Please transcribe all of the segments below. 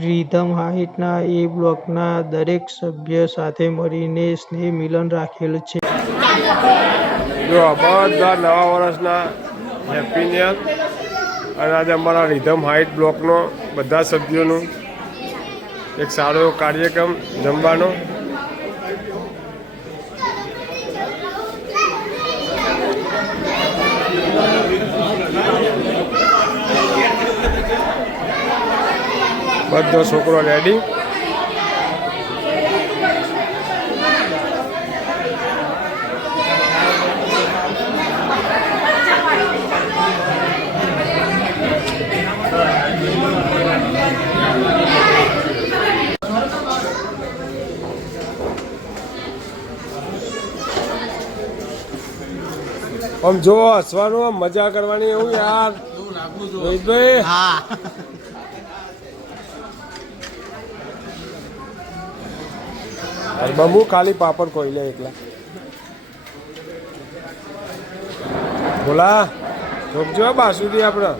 Rhythm હાઇટના એ બ્લોકના દરેક સભ્ય સાથે મળીને સ્નેહ મિલન રાખેલ છે. જો બધા નવા વર્ષના હેપી ન્યુ યર. અને આજે અમારા રીધમ હાઇટ બ્લોકનો બધા સભ્યોનું એક સારો એવો કાર્યક્રમ જમવાનો. બધો છોકરો રેડી. આમ જો હસવાનું, આમ મજા કરવાની એવું યાર. રોહિતભાઈ હા બબુ ખાલી પાપડ કોઈ લે એકલા. બોલા જોજો બાસુદી આપણે.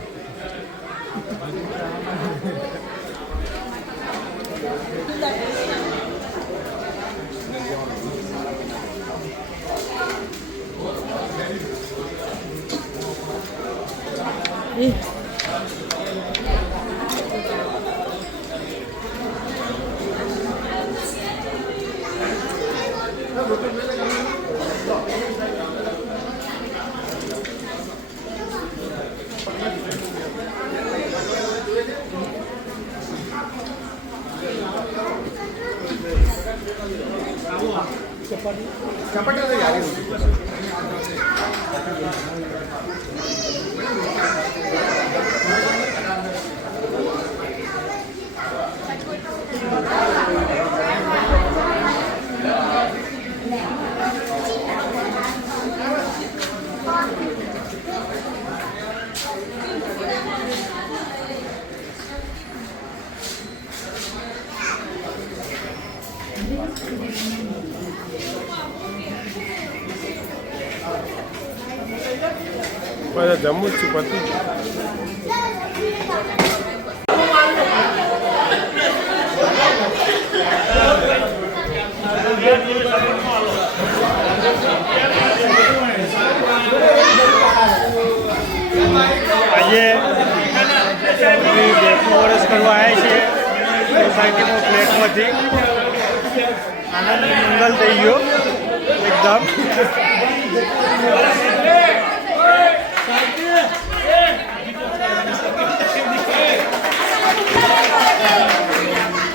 જમવું જ છું પતિ. આજે બેઠું વર્ષ કરવા આવ્યા છે સોસાયટીમાં ફ્લેટમાંથી. આનંદ મંગલ થઈ ગયો એકદમ.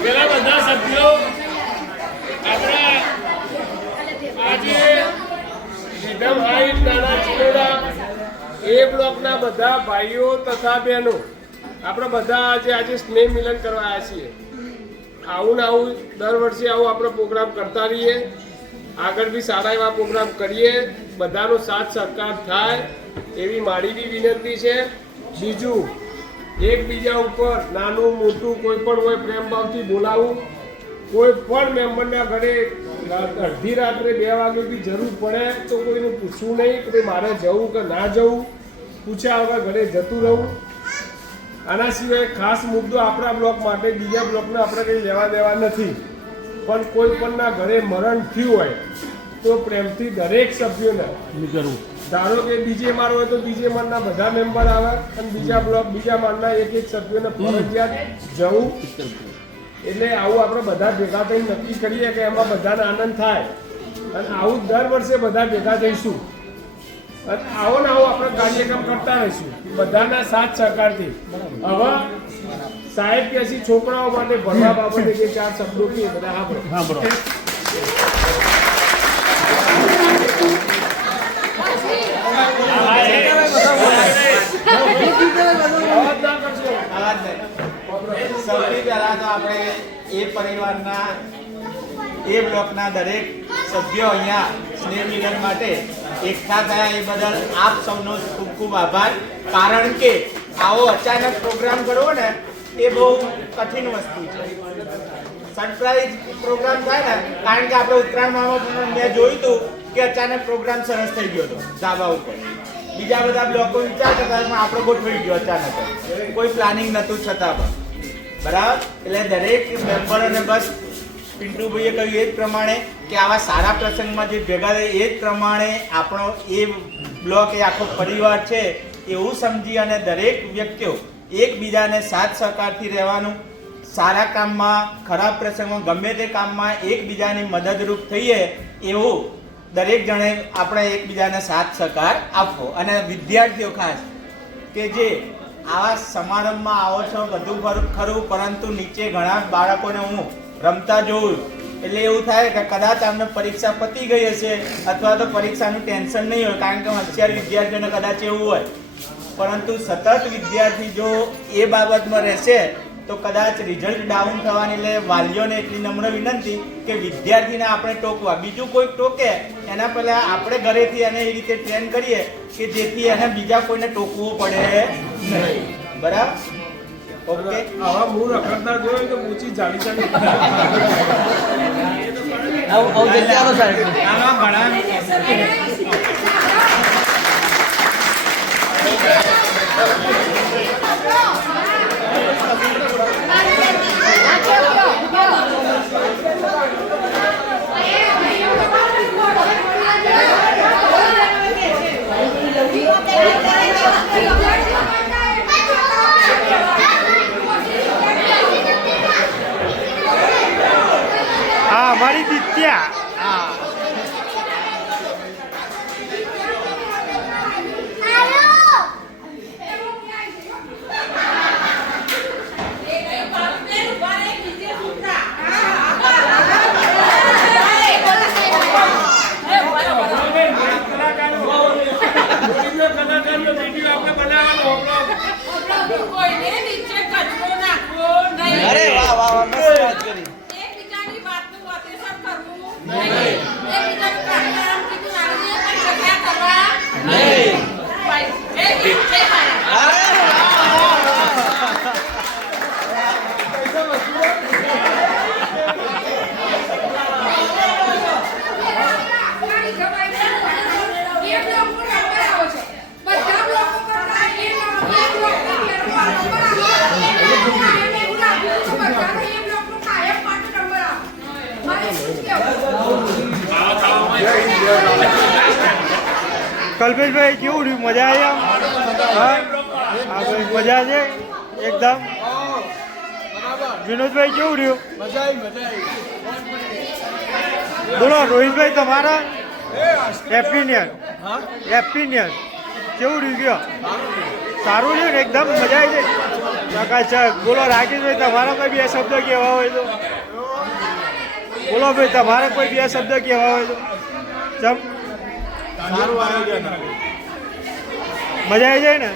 પેલા બધા સભ્યો આપણા આજે રીધમ હાઇટ નાના ચિલોડા એ બ્લોકના બધા ભાઈઓ તથા બહેનો આપણે બધા આજે સ્નેહ મિલન કરવા આવ્યા છીએ. આવું ને આવું દર વર્ષે આવું આપણે પ્રોગ્રામ કરતા રહીએ. આગળ બી સારા એવા પ્રોગ્રામ કરીએ. બધાનો સાથ સહકાર થાય એવી મારી બી વિનંતી છે. બીજું, એકબીજા ઉપર નાનું મોટું કોઈ પણ હોય પ્રેમ ભાવથી બોલાવું. કોઈ પણ મેમ્બરના ઘરે અડધી રાત્રે 2 વાગે બી જરૂર પડે તો કોઈને પૂછવું નહીં કે ભાઈ મારે જવું કે ના જવું. પૂછ્યા વગર ઘરે જતું રહું. આના સિવાય ખાસ મુદ્દો આપણા બ્લોક માટે, બીજા બ્લોકને આપણે કંઈ લેવા દેવા નથી. પણ કોઈ પણના ઘરે મરણ થયું હોય તો પ્રેમથી દરેક સભ્યોને કરવું. ધારો કે બીજે માર હોય તો બીજે મારના બધા મેમ્બર આવે અને બીજા બ્લોક બીજા મારના એક સભ્યોને ફરજિયાત જવું. એટલે આવું આપણે બધા ભેગા થઈને નક્કી કરીએ કે એમાં બધાને આનંદ થાય. અને આવું દર વર્ષે બધા ભેગા થઈશું અને આવો ને આવો આપણે કાર્યક્રમ કરતા રહીશું બધાના સાથ સહકારથી. હવે સાહેબ કે છોકરાઓ માટે ભણવા બાબતે જે 4 શબ્દો કે બધા સાંભળો. સૌથી પહેલા તો આપણે એ પરિવારના એ બ્લોકના દરેક સભ્યો અહીંયા સ્નેહ મિલન માટે એકઠા થયા એ બદલ આપ સૌનો ખૂબ ખૂબ આભાર. કારણ કે આવો અચાનક પ્રોગ્રામ કરવો ને એ બહુ કઠિન વસ્તુ છે. સરપ્રાઈઝ પ્રોગ્રામ થાય ને, કારણ કે આપણે ઉત્તરાયણમાં મેં જોયું હતું કે અચાનક પ્રોગ્રામ સરસ થઈ ગયો હતો ધાબા ઉપર. બીજા બધા બ્લોકો વિચારતા હતા પણ આપણો ગોઠવાઈ ગયો અચાનક, કોઈ પ્લાનિંગ નહોતું છતાં પણ. બરાબર. એટલે દરેક મેમ્બરોને બસ પિન્ટુભાઈએ કહ્યું એ જ પ્રમાણે કે આવા સારા પ્રસંગમાં જે ભેગા થાય એ જ પ્રમાણે આપણો એ બ્લોક એ આખો પરિવાર છે એવું સમજી અને દરેક વ્યક્તિઓ એકબીજાને સાથ સહકારથી રહેવાનું, સારા કામમાં ખરાબ પ્રસંગમાં ગમે તે કામમાં એકબીજાની મદદરૂપ થઈએ એવું દરેક જણે આપણે એકબીજાને સાથ સહકાર આપવો. અને વિદ્યાર્થીઓ ખાસ કે જે આવા સમારંભમાં આવો છો બધું ખરું, પરંતુ નીચે ઘણા બાળકોને હું રમતા જોઉં એટલે એવું થાય કે કદાચ આમને પરીક્ષા પતી ગઈ હશે અથવા તો પરીક્ષાનું ટેન્શન નહીં હોય, કારણ કે હોશિયાર વિદ્યાર્થીઓને કદાચ એવું હોય, પરંતુ સતત વિદ્યાર્થી જો એ બાબતમાં રહેશે તો કદાચ રિઝલ્ટ ડાઉન થવાની. એટલે વાલીઓને એટલી નમ્ર વિનંતી કે વિદ્યાર્થીને આપણે ટોકવા, બીજું કોઈ ટોકે એના પહેલાં આપણે ઘરેથી એને એ રીતે ટ્રેન કરીએ કે જેથી એને બીજા કોઈને ટોકવું પડે નહીં. બરાબર? ઓકે. આવા મૂળ રખડતા જોયો તો ઊંચી જાડી જાડી આમાં ઘણા હા અમારી દિત્યા. હા અરે વાહ વાહ વાહ, મસ્ત વાત કરી. કલ્પેશભાઈ કેવું રહ્યું? મજા આવી આમ? હા ભાઈ મજા છે એકદમ. વિનોદભાઈ કેવું રહ્યું? બોલો રોહિતભાઈ તમારા એપિનિયન કેવું રહ્યું? કયો સારું છે ને? એકદમ મજા આવી જાય. ચકાચક. બોલો રાકેશભાઈ તમારા કોઈ બે શબ્દ કહેવા હોય તો બોલો ભાઈ, તમારે કોઈ બે શબ્દ કહેવા હોય તો. ચમ સારું આયોજન. મજા આવી જાય ને?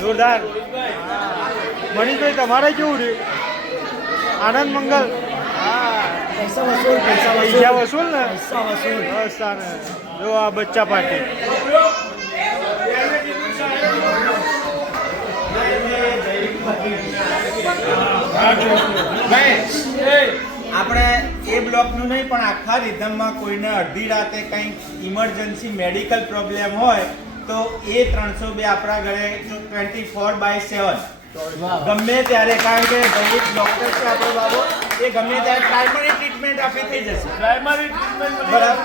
જોરદાર. મનીષભાઈ તમારે કેવું રહ્યું? આનંદ મંગલ. પૈસા વસૂલ ને? બસ તાને જો આ બચ્ચા પાર્ટી. આપણે એ બ્લોકનું નહીં પણ આખા રિધમમાં કોઈને અડધી રાતે કંઈક ઇમરજન્સી મેડિકલ પ્રોબ્લેમ હોય તો એ 302 આપણા ઘરે 24/7 ગમે ત્યારે, કારણ કે દરેક ડોક્ટર છે આપણો બાબો, એ ગમે ત્યારે પ્રાઇમરી ટ્રીટમેન્ટ આપી થઈ જશે. પ્રાઇમરી ટ્રીટમેન્ટ બરાબર.